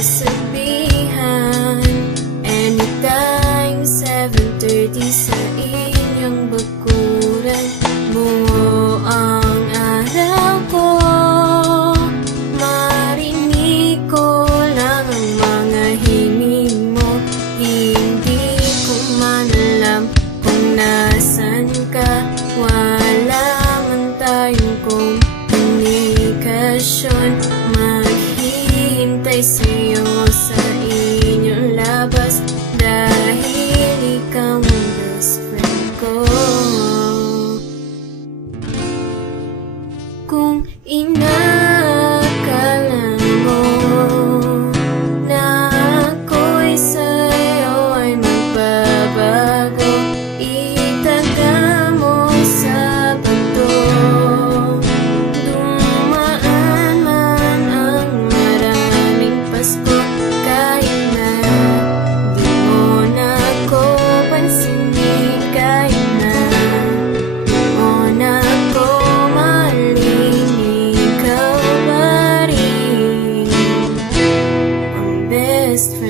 kasabihan. Anytime 7:30 sa inyong bakuran, buo ang araw ko. Marinig ko lang ang mga himig mo. Hindi ko man alam kung nasan ka. Wala man tayong komunikasyon. Maghihintay sa'yo sa inyong labas, dahil ikaw ang best friend ko. Kung inakala mo na ako'y sa'yo ay magbabago, itaga mo sa bato. Dumaan man ang maraming Pasko, kahit na di mo na ako pansinin, kahit na di mo na ako mahalin, ikaw pa rin ang best friend